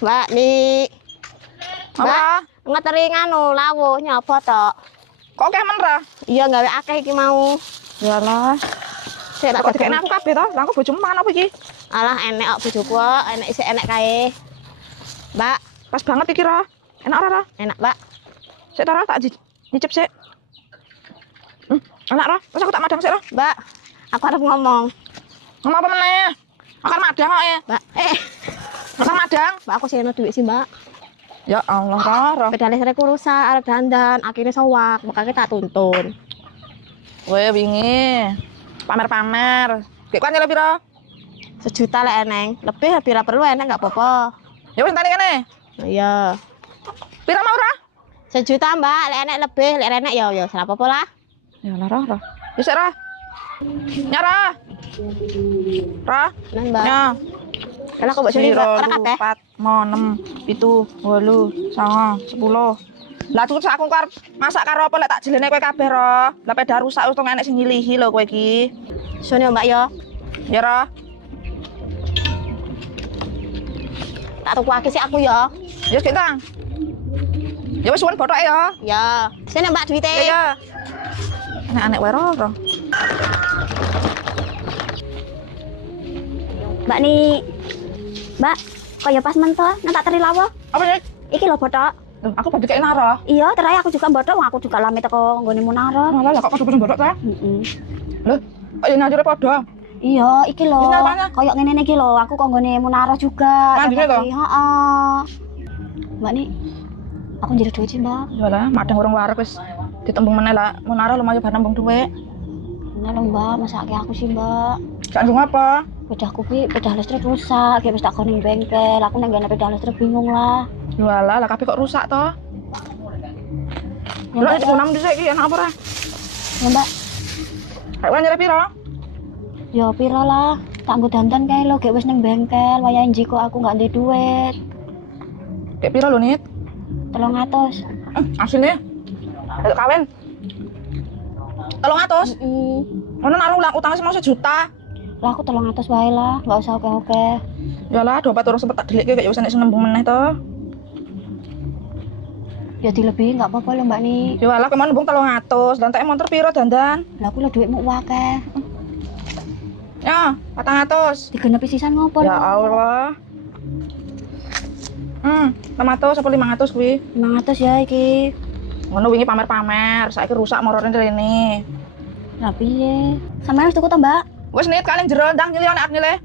Mbak nih. Apa? Ngeteri nganu lawuh nyapa tok. Kok kemen ra? Iya gawe akeh iki mau. Yalah. Sik tak Kok dikene aku kabeh to? Lah aku bojomu mangan apa iki? Alah enek kok bojoku kok, enek isih enek kae. Mbak, Pas banget iki ra. Enak ora ra? enak, Mbak. Sik ta ra tak nyicip sik. Enak ra? Wes aku tak madang sik ra. Mbak, aku arep ngomong. Ngomong apa meneh? Makan madang kok ya. Mbak, Makan madang. Mbak aku sih ono duit sih, Mbak. Ya Allah ra. Pedal listrikku rusak, arep dandan, akhirnya sowak, makanya tak tuntun. Weh wingi pamer-pamer. Gek kan nyele pira? 1 juta lek eneng, lebih pira perlu eneng enggak apa-apa. Ya wis entane kene. Iya. Pira mau ra? 1 juta, Mbak, lek enek lebih, lek enek ya salah apa-apa lah. Ya lah ra. Ya sik ra. Nyara. Ra. Nah, Mbak. Ya. Lah kok mbok sini ora kabeh. 4, 6, 7, 8, 9, 10. Lah terus aku arep masak karo apa lek tak jelene kowe kabeh ro. Lah peda rusak wis enek sing ngilihi lho kowe iki. Sune Mbak ya. Ya ra. Tak tuku akeh sih aku ya. Ya wis Tang. Ya wis suwen botoke ya. Ya. Sini Mbak duite. Ya ya. Enek wae ro. Mbak nih. Mbak, kok ya pas mentok, nang tak teri lawa. Apa sih? Iki lho botok. Loh, aku badhe kek nara. Iya, terai aku juga botok, aku juga lami teko nggone Munara. Malah lah kok padha botok ta? Heeh. Lho, kok nyajure padha. Iya, iki lho. Wis namanya? Koyok ngene iki lho, aku kok nggone Munara juga. Mandine to? Heeh. Mbak nih. Aku jadi duit sih, Mbak. Ya lah, madang urung warak wis ditembung meneh lah. Munara lumayan bar nembung dhuwit. Nah lho, Mbak, masake aku sih, Mbak. Gak ndung apa? Pedahku ki pedah listrik rusak, kayak wis tak koning bengkel. Aku nang ngene pedah listrik bingung lah. Walah, lah kabeh kok rusak to. Ya, Lho, Mbak, iki enam dhisik iki enak apa ora? ya, Mbak. Kayak wae nyere pira? Ya pira lah, tak nggo dandan kae lho, gek wis ning bengkel, wayah njiko aku nggak ndek duit. Kayak pira lho, Nit? 300. Asline. Ayo kawin. 300. Ngono nang utang sing mau 1 juta. Lah aku 300 wae lah, nggak usah oke-oke. Ya lah, dompet urung sempet tak delikke kayak wis enek sing nembung meneh to. Ya dilebihin nggak apa-apa lho Mbak nih. Ya lah, kemana nembung 300. Dan tak montor pira dandan? Lah aku lho duitmu akeh. Ya, 400. Digenepi sisan ngopo Ya lho? Allah. 500 apa 500 kuwi? 500 ya iki. Ngono wingi pamer-pamer, saiki rusak morone rene. Lah piye? Sampeyan wis tuku to, Mbak? Wis Nit, kalian jero ndang nyilih anak nyilih.